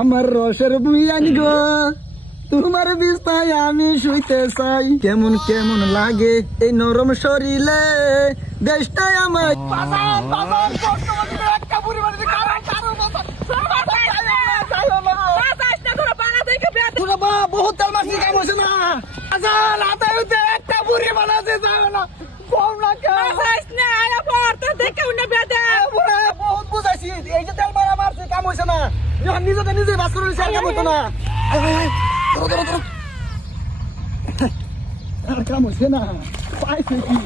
আমার রসের বুইয়ানি গো। তোমার বিস্তায় আমি শুইতে চাই। কেমন কেমন লাগে এই নরম শরীরে? দেশটাই আমার বহুত তেল মাছি কাম হয়েছে না। আচ্ছা লাতাই হইতে একটা বুড়ি বানাতে যাও না। কম না কেন? বুড়া বহুত বুঝাইছি। এই যে তেল কাম হয়েছে না। যখন নিজেকে নিজে বাস করে নিছে আর কাম হতো না। ধরো, ধরো, ধরো। আর কাম হয়েছে না। পাইছে কি।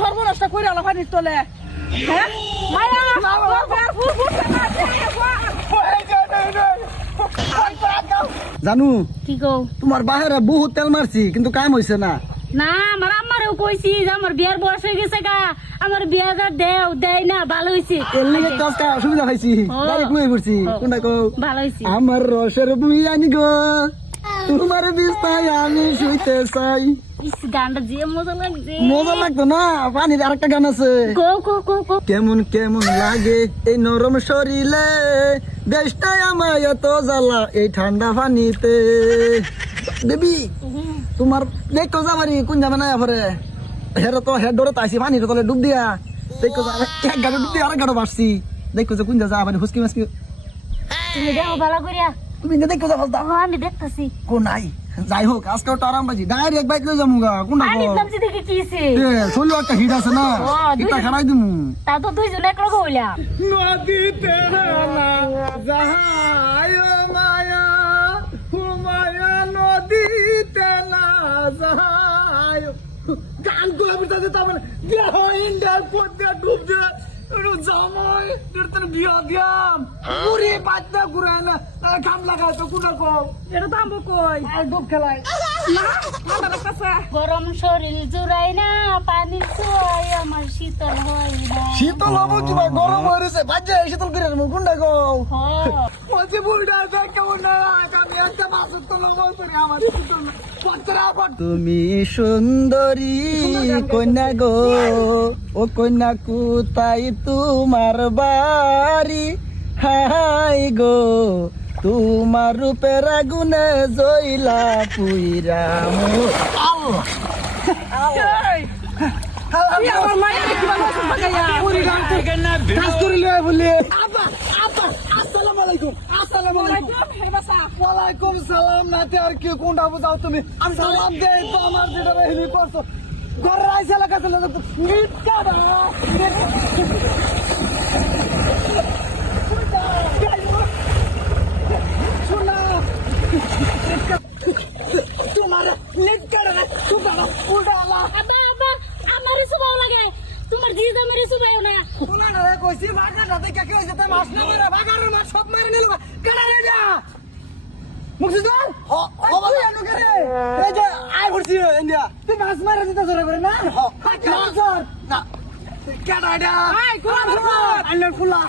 সর্বনষ্ট করে আলো পানির তলে হ্যাঁ মায়া যে, যে, যে। জানু? কি কও? তোমার বাহারে বহুত তেল মারছি কিন্তু কাম হইছে না। না আমার আম্মারেও কইছি যে আমার বিয়ার বয়স হয়ে গেছে গা। আমার বিয়াটা দেও দেই না ভালো হইছে এর লিগে তো আজকে অসুবিধা পাইছি। ও। ডাইরেক্ট লই পড়ছি। কোনটা কও? ভালো হইছে আমার রসের বুই আনি গো। তোমার বিস্তায় আমি শুইতে চাই। মজা লাগতো না? পানির আরেকটা গান আছে। কো কো কো কো কেমন কেমন লাগে এই নরম শরীরে? দেশটাই আমায় এত জ্বালা এই ঠান্ডা পানিতে। বেবি তোমার দেখো যাবারি কোন যাবে না এবারে হেরে তো হেড ধরে তাইছি পানির তলে ডুব দিয়া। দেখো এক গাড়ি ডুব দিয়া আরেক গাড়ি বাড়ছি। দেখো যে কোন যা যাবারি হুসকি মাসকি তুমি দেখো ভালো করিয়া তুমি যে দেখো যা বলতা আমি দেখতাছি। কোন নাই? যাই হোক আজকে তো আরাম পাইছি। ডাইরেক্ট বাইক লই যামু গা কোনটা কো নামছি দেখে কিছে এ শৈল একটা হিট আছে না? এটা খারাই দিমু। তা তো দুইজন এক লগে হইলাম। নদীতে নালা যাহায় মায়া হুমায়া নদীতে না যাহায় গান করে বিতাতে তার মানে দেহ ইন্ডিয়ার পথে ডুব দিয়ে। একটু জামাই এর বিয়া দিয়াম। পুরি পাতনা ঘুরায় না কাম লাগায় তো কুটা কম এটা তো আমবো কই আর ডুব খেলায়। গরম শরীর জুড়াই না পানি চুয়াই আমার শীতল হয় না। শীতল হব কিবা গরম হয়েছে বাজে শীতল করে নেব কোনটা গো। বুড়া দেখে না? আমি একটা মাসের তো লবণ করে আমার শীতল তুমি সুন্দরী কন্যা গো ও কন্যা কুতাই তোমার বাড়ি? হাই গো তোমার রূপের আগুনে জইলা পুইরা মো এই, কি আমার মায়ের কিবা নতুন বাগাইয়া কাজ করিলে বলে আবা আবা আসসালামু আলাইকুম আসসালামু আলাইকুম ওয়ালাইকুম হে বাসা ওয়ালাইকুম সালাম নাতে আর কি কোনটা বুঝাও তুমি আমি সালাম দে তো আমার যেটা রহিনি করছ ঘরে আইসা এলাকা চলে যাব নিট কাটা শোনা তোমার নিট কাটা তোমার সুবাও লাগে। তোমার দিদি আমার সুবাও না। না রে কইছি ভাগা না দেখে কি হইছে? মাছ না মারে মাছ সব মারে নিল। কাটা রে যা মুক্তিদার হ হবে আনো করে এই যে আই ইন্ডিয়া। তুই মাছ মারা দিতে করে না? হ না। কাটা দা এই, কুলা ধরো। আন্নার ফুলা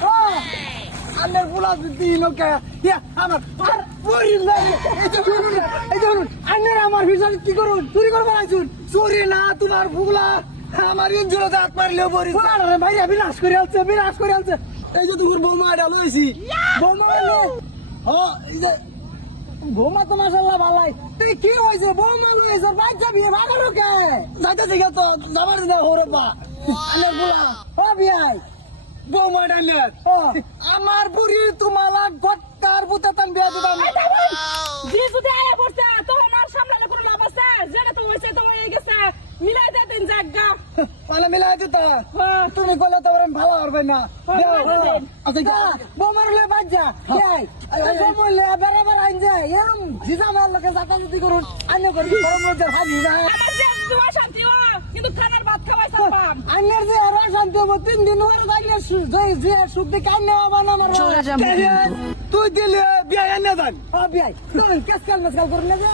আন্নার দিদি লোকে ইয়া আমার আর পরি লাগে এই যে শুনুন এই যে শুনুন আন্নার আমার ভিতর কি করুন? চুরি করব আইছুন চুরি না তোমার ফুলা আমার ইঞ্জুর দাঁত মারলেও পরি। ফুলা ভাই বিনাশ করে আলছে বিনাশ করে আলছে এই যে তুমি বৌমা এটা লইছি। বৌমা হ এই যে বৌমা তো মাসাল্লাহ ভালাই। তুই কি হয়েছে? বৌমা লইছে বাচ্চা বিয়ে ভাগালো কে? যাইতে দিকে তো যাবার দিনে হরে বা। আন্নার ফুলা ও বিয়াই। বৌমা আমার বুড়ি তোমালা গট্টার বুতে তান বিয়া দিবাম যে যদি আয়া পড়ছে তখন সামলালে কোনো লাভ আছে? যেটা তো হয়েছে তো হয়ে গেছে। মিলাই দে মানে মিলাই দিত তুমি কইলে তো ভালো হবে না। আচ্ছা বৌমার লে বাজ্জা যাই বৌমার লে বেড়াবার আইন যায় এরম জিজা মার লোকে যাতা যদি করুন। আন্য করি গরম আমার যে তোমার শান্তি কিন্তু খানার ভাত খাওয়াই সারবাম। আন্যের যে শান্তি হব তিন দিন হওয়ার জয় যে সুখ দিয়ে কান্নে হবা না আমার তুই দিলে বিয়া এনে যান ও বিয়াই তুই কেস কাল মেসকাল করলে যে।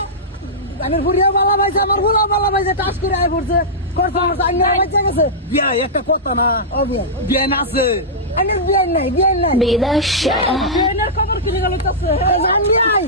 আমার ফুরিয়া বালা ভাইছে আমার ফুলা বালা ভাইছে টাস করে আয় পড়ছে। করছে আমার আন্য বাচ্চা গেছে। বিয়া একটা কথা না। ও বিয়া। বিয়া না আছে। আন্যের বিয়া নাই বিয়া নাই। বেদাশা ট্রেনের খবর কিনে গেল তো জান বিয়াই